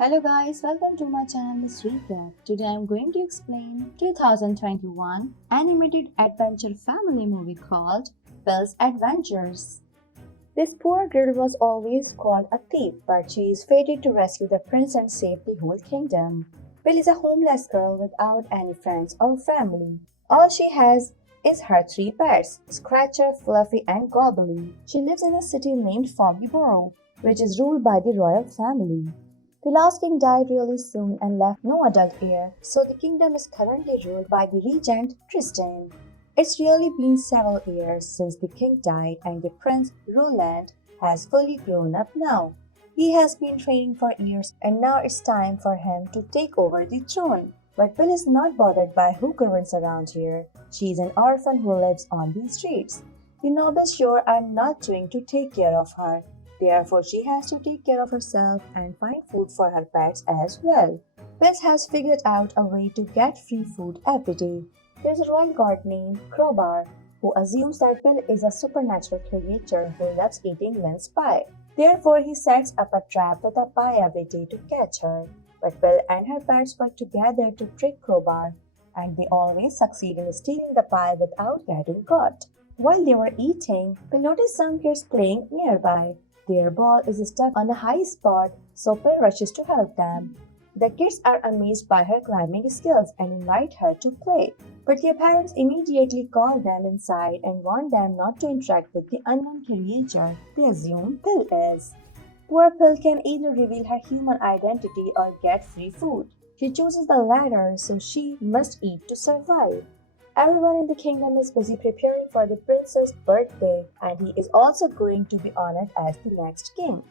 Hello guys, welcome to my channel Miss Recap. Today I am going to explain 2021 animated adventure family movie called Bill's Adventures. This poor girl was always called a thief, but she is fated to rescue the prince and save the whole kingdom. Bill is a homeless girl without any friends or family. All she has is her three pets, Scratcher, Fluffy, and Gobbly. She lives in a city named Foggyborough, which is ruled by the royal family. The last king died really soon and left no adult heir, so the kingdom is currently ruled by the Regent Tristain. It's really been several years since the king died and the prince Roland has fully grown up now. He has been training for years and now it's time for him to take over the throne. But Bill is not bothered by who governs around here. She is an orphan who lives on the streets. The nobles sure are not doing to take care of her. Therefore, she has to take care of herself and find food for her pets as well. Bess has figured out a way to get free food every day. There's a royal guard named Crowbar who assumes that Bill is a supernatural creature who loves eating mince pie. Therefore, he sets up a trap with a pie every day to catch her. But Bill and her pets work together to trick Crowbar, and they always succeed in stealing the pie without getting caught. While they were eating, Bill noticed some kids playing nearby. Their ball is stuck on a high spot, so Bill rushes to help them. The kids are amazed by her climbing skills and invite her to play, but their parents immediately call them inside and warn them not to interact with the unknown creature they assume Bill is. Poor Pill can either reveal her human identity or get free food. She chooses the latter, so she must eat to survive. Everyone in the kingdom is busy preparing for the prince's birthday, and he is also going to be honored as the next king.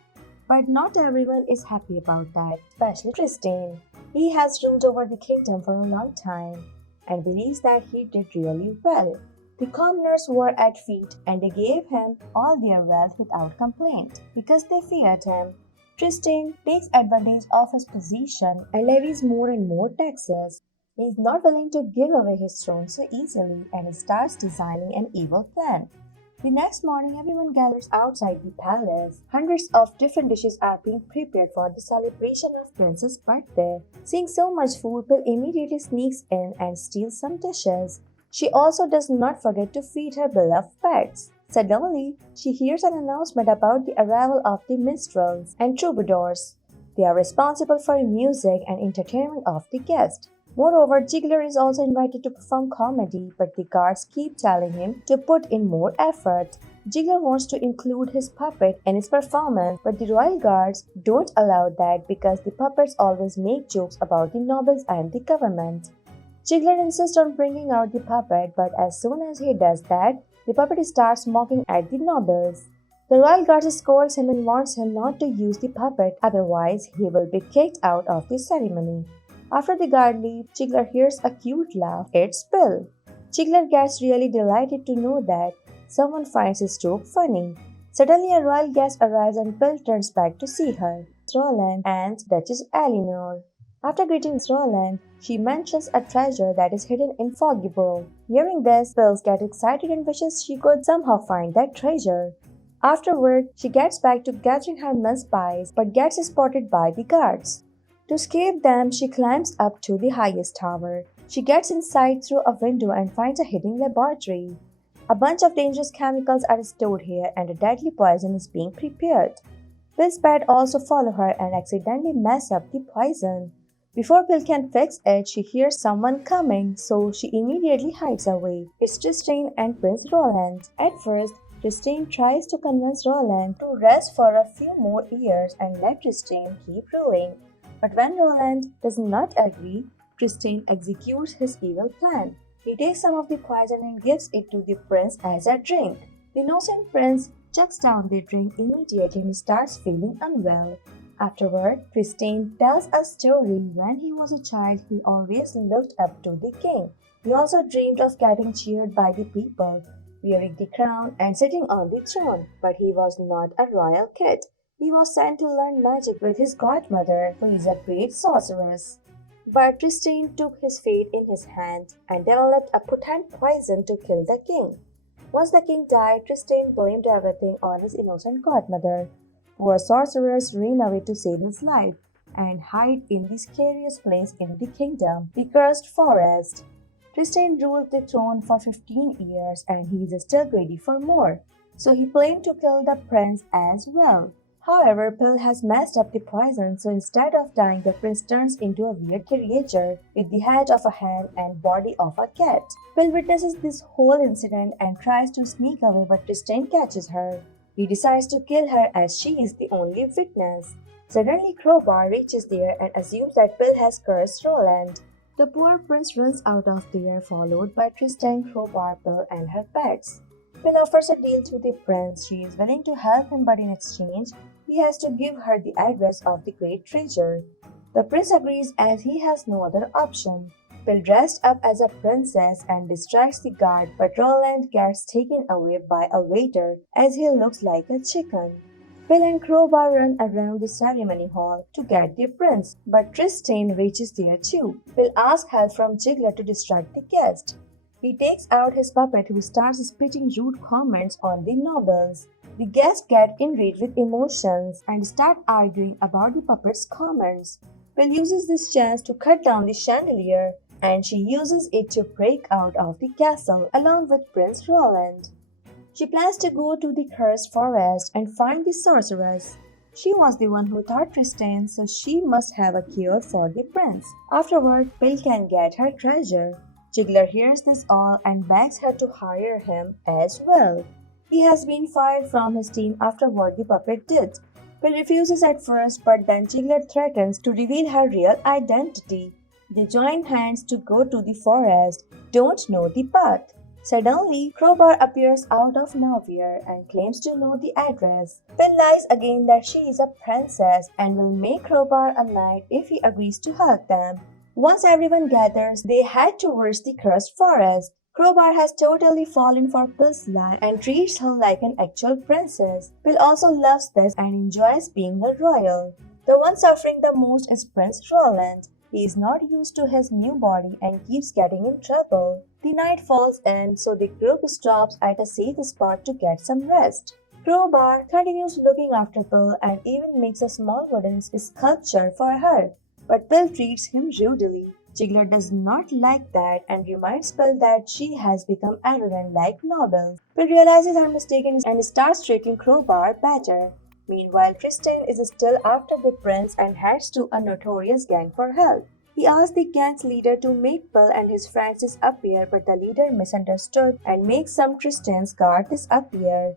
But not everyone is happy about that, especially Tristain. He has ruled over the kingdom for a long time and believes that he did really well. The commoners were at feet and they gave him all their wealth without complaint because they feared him. Tristain takes advantage of his position and levies more and more taxes. He is not willing to give away his throne so easily and starts designing an evil plan. The next morning, everyone gathers outside the palace. Hundreds of different dishes are being prepared for the celebration of Prince's birthday. Seeing so much food, Bill immediately sneaks in and steals some dishes. She also does not forget to feed her beloved pets. Suddenly, she hears an announcement about the arrival of the minstrels and troubadours. They are responsible for music and entertainment of the guests. Moreover, Jiggler is also invited to perform comedy, but the guards keep telling him to put in more effort. Jiggler wants to include his puppet in his performance, but the royal guards don't allow that because the puppets always make jokes about the nobles and the government. Jiggler insists on bringing out the puppet, but as soon as he does that, the puppet starts mocking at the nobles. The royal guard scolds him and warns him not to use the puppet, otherwise he will be kicked out of the ceremony. After the guard leaves, Jiggler hears a cute laugh. It's Bill. Jiggler gets really delighted to know that someone finds his joke funny. Suddenly, a royal guest arrives and Bill turns back to see her. It's Roland and Duchess Eleanor. After greeting Roland, she mentions a treasure that is hidden in Foggyborough. Hearing this, Bill gets excited and wishes she could somehow find that treasure. After work, she gets back to gathering her mince pies but gets spotted by the guards. To escape them, she climbs up to the highest tower. She gets inside through a window and finds a hidden laboratory. A bunch of dangerous chemicals are stored here and a deadly poison is being prepared. Bill's pet also follow her and accidentally mess up the poison. Before Bill can fix it, she hears someone coming, so she immediately hides away. It's Tristain and Prince Roland. At first, Tristain tries to convince Roland to rest for a few more years and let Tristain keep ruling. But when Roland does not agree, Tristain executes his evil plan. He takes some of the poison and gives it to the prince as a drink. The innocent prince chucks down the drink immediately and starts feeling unwell. Afterward, Tristain tells a story. When he was a child, he always looked up to the king. He also dreamed of getting cheered by the people, wearing the crown and sitting on the throne. But he was not a royal kid. He was sent to learn magic with his godmother, who is a great sorceress. But Tristain took his fate in his hand and developed a potent poison to kill the king. Once the king died, Tristain blamed everything on his innocent godmother. Poor sorceress ran away to save his life. and hide in the scariest place in the kingdom, the cursed forest. Tristain ruled the throne for 15 years and he is still ready for more, so he planned to kill the prince as well. However, Pill has messed up the poison, so instead of dying, the prince turns into a weird creature with the head of a hen and body of a cat. Pill witnesses this whole incident and tries to sneak away, but Tristain catches her. He decides to kill her as she is the only witness. Suddenly, Crowbar reaches there and assumes that Pill has cursed Roland. The poor prince runs out of there, followed by Tristain, Crowbar, Pill, and her pets. Pill offers a deal to the prince. She is willing to help him, but in exchange, he has to give her the address of the great treasure. The prince agrees as he has no other option. Pill dressed up as a princess and distracts the guard, but Roland gets taken away by a waiter as he looks like a chicken. Pill and Crowbar run around the ceremony hall to get the prince, but Tristain reaches there too. Pill asks help from Jever to distract the guest. He takes out his puppet who starts spitting rude comments on the nobles. The guests get enraged with emotions and start arguing about the puppet's comments. Pill uses this chance to cut down the chandelier and she uses it to break out of the castle along with Prince Roland. She plans to go to the cursed forest and find the sorceress. She was the one who taught Tristain, so she must have a cure for the prince. Afterward, Pill can get her treasure. Jever hears this all and begs her to hire him as well. He has been fired from his team after what the puppet did. Pill refuses at first, but then Jever threatens to reveal her real identity. They join hands to go to the forest, don't know the path. Suddenly, Crowbar appears out of nowhere and claims to know the address. Pill lies again that she is a princess and will make Crowbar a knight if he agrees to help them. Once everyone gathers, they head towards the cursed forest. Crowbar has totally fallen for Pill's lie and treats her like an actual princess. Pill also loves this and enjoys being a royal. The one suffering the most is Prince Roland. He is not used to his new body and keeps getting in trouble. The night falls in, so the group stops at a safe spot to get some rest. Crowbar continues looking after Pill and even makes a small wooden sculpture for her. But Pill treats him rudely. Jever does not like that and reminds Pill that she has become arrogant like nobles. Pill realizes her mistake and starts treating Crowbar better. Meanwhile, Tristain is still after the prince and heads to a notorious gang for help. He asks the gang's leader to make Pill and his friends disappear, but the leader misunderstood and makes some Tristain's guard disappear.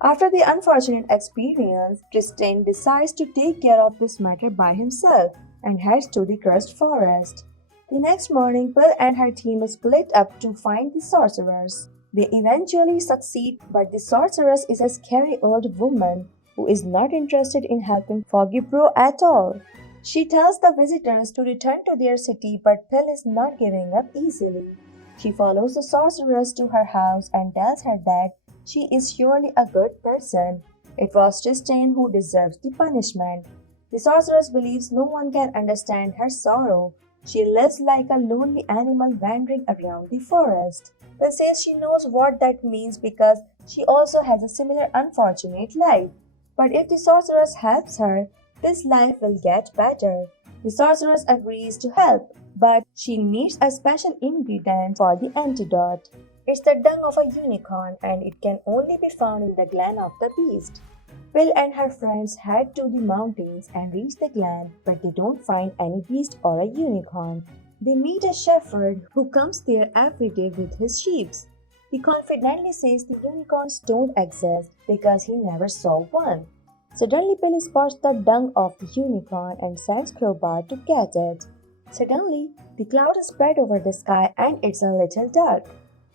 After the unfortunate experience, Tristain decides to take care of this matter by himself and heads to the cursed forest. The next morning, Pill and her team split up to find the sorcerers. They eventually succeed, but the sorceress is a scary old woman who is not interested in helping Foggyborough at all. She tells the visitors to return to their city, but Pill is not giving up easily. She follows the sorceress to her house and tells her that she is surely a good person. It was Tristain who deserves the punishment. The sorceress believes no one can understand her sorrow. She lives like a lonely animal wandering around the forest. Pill says she knows what that means because she also has a similar unfortunate life. But if the sorceress helps her, Pill's life will get better. The sorceress agrees to help, but she needs a special ingredient for the antidote. It's the dung of a unicorn and it can only be found in the glen of the beast. Pill and her friends head to the mountains and reach the glen, but they don't find any beast or a unicorn. They meet a shepherd who comes there every day with his sheep. He confidently says the unicorns don't exist because he never saw one. Suddenly, Pill spots the dung of the unicorn and sends Crowbar to get it. Suddenly, the clouds spread over the sky and it's a little dark.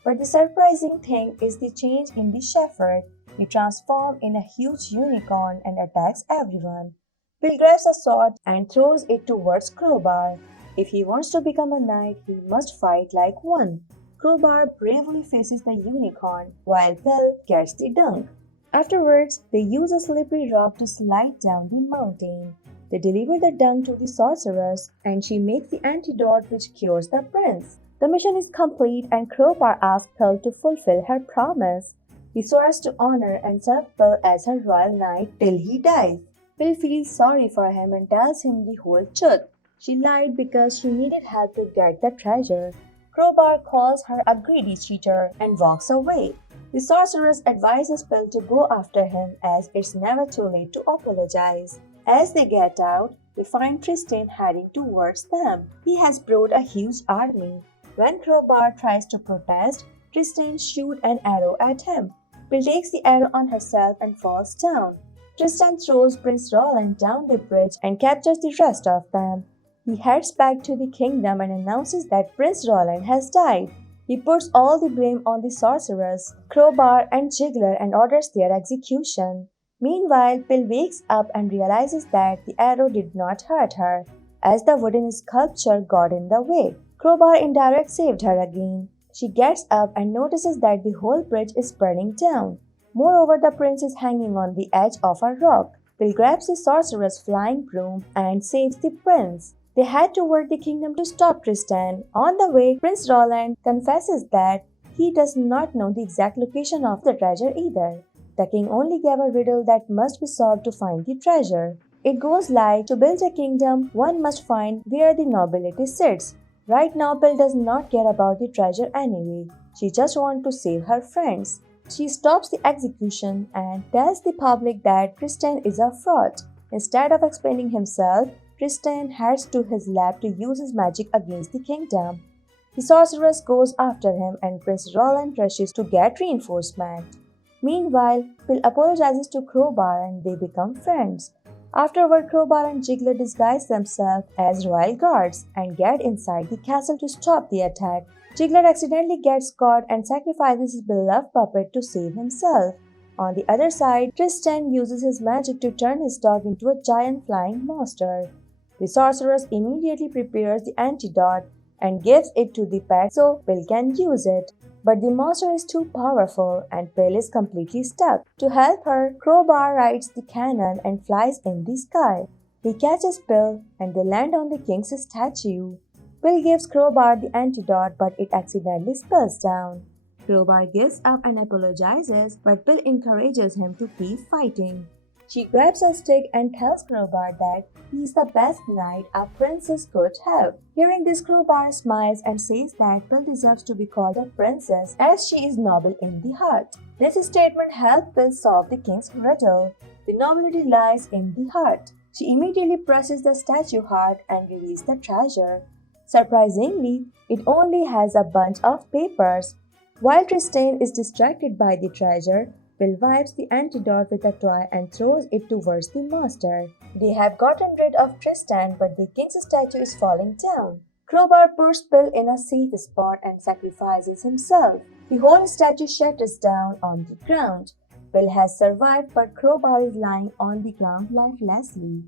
But the surprising thing is the change in the shepherd. He transforms in a huge unicorn and attacks everyone. Pill grabs a sword and throws it towards Crowbar. If he wants to become a knight, he must fight like one. Crowbar bravely faces the unicorn, while Pill gets the dung. Afterwards, they use a slippery rock to slide down the mountain. They deliver the dung to the sorceress, and she makes the antidote which cures the prince. The mission is complete, and Crowbar asks Pill to fulfill her promise. He swears to honor and serve Pill as her royal knight till he dies. Bill feels sorry for him and tells him the whole truth. She lied because she needed help to get the treasure. Crowbar calls her a greedy cheater and walks away. The sorceress advises Bill to go after him as it's never too late to apologize. As they get out, they find Tristain heading towards them. He has brought a huge army. When Crowbar tries to protest, Tristain shoots an arrow at him. Bill takes the arrow on herself and falls down. Tristain throws Prince Roland down the bridge and captures the rest of them. He heads back to the kingdom and announces that Prince Roland has died. He puts all the blame on the sorceress, Crowbar and Jiggler and orders their execution. Meanwhile, Bill wakes up and realizes that the arrow did not hurt her, as the wooden sculpture got in the way. Crowbar indirect saved her again. She gets up and notices that the whole bridge is burning down. Moreover, the prince is hanging on the edge of a rock. Bill grabs the sorcerer's flying broom and saves the prince. They head toward the kingdom to stop Tristain. On the way, Prince Roland confesses that he does not know the exact location of the treasure either. The king only gave a riddle that must be solved to find the treasure. It goes like, to build a kingdom, one must find where the nobility sits. Right now, Bill does not care about the treasure anyway. She just wants to save her friends. She stops the execution and tells the public that Tristain is a fraud. Instead of explaining himself, Tristain heads to his lab to use his magic against the kingdom. The sorceress goes after him and Prince Roland rushes to get reinforcement. Meanwhile, Bill apologizes to Crowbar and they become friends. Afterward, Crowbar and Jiggler disguise themselves as royal guards and get inside the castle to stop the attack. Jiggler accidentally gets caught and sacrifices his beloved puppet to save himself. On the other side, Tristain uses his magic to turn his dog into a giant flying monster. The sorceress immediately prepares the antidote and gives it to the pet so Bill can use it. But the monster is too powerful and Bill is completely stuck. To help her, Crowbar rides the cannon and flies in the sky. He catches Bill and they land on the king's statue. Bill gives Crowbar the antidote but it accidentally spills down. Crowbar gives up and apologizes, but Bill encourages him to keep fighting. She grabs a stick and tells Crowbar that he is the best knight a princess could have. Hearing this, Crowbar smiles and says that Bill deserves to be called a princess as she is noble in the heart. This statement helps Bill solve the king's riddle. The nobility lies in the heart. She immediately presses the statue heart and reveals the treasure. Surprisingly, it only has a bunch of papers. While Tristain is distracted by the treasure, Bill wipes the antidote with a toy and throws it towards the monster. They have gotten rid of Tristain, but the king's statue is falling down. Crowbar puts Bill in a safe spot and sacrifices himself. The whole statue shatters down on the ground. Bill has survived, but Crowbar is lying on the ground lifelessly.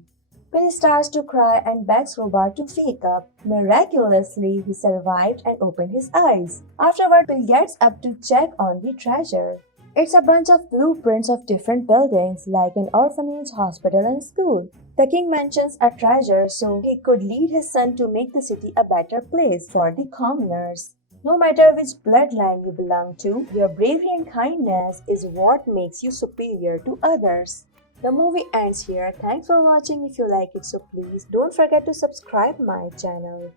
Bill starts to cry and begs Crowbar to wake up. Miraculously, he survived and opened his eyes. Afterward, Bill gets up to check on the treasure. It's a bunch of blueprints of different buildings, like an orphanage, hospital, and school. The king mentions a treasure so he could lead his son to make the city a better place for the commoners. No matter which bloodline you belong to, your bravery and kindness is what makes you superior to others. The movie ends here. Thanks for watching. If you like it, so please don't forget to subscribe my channel.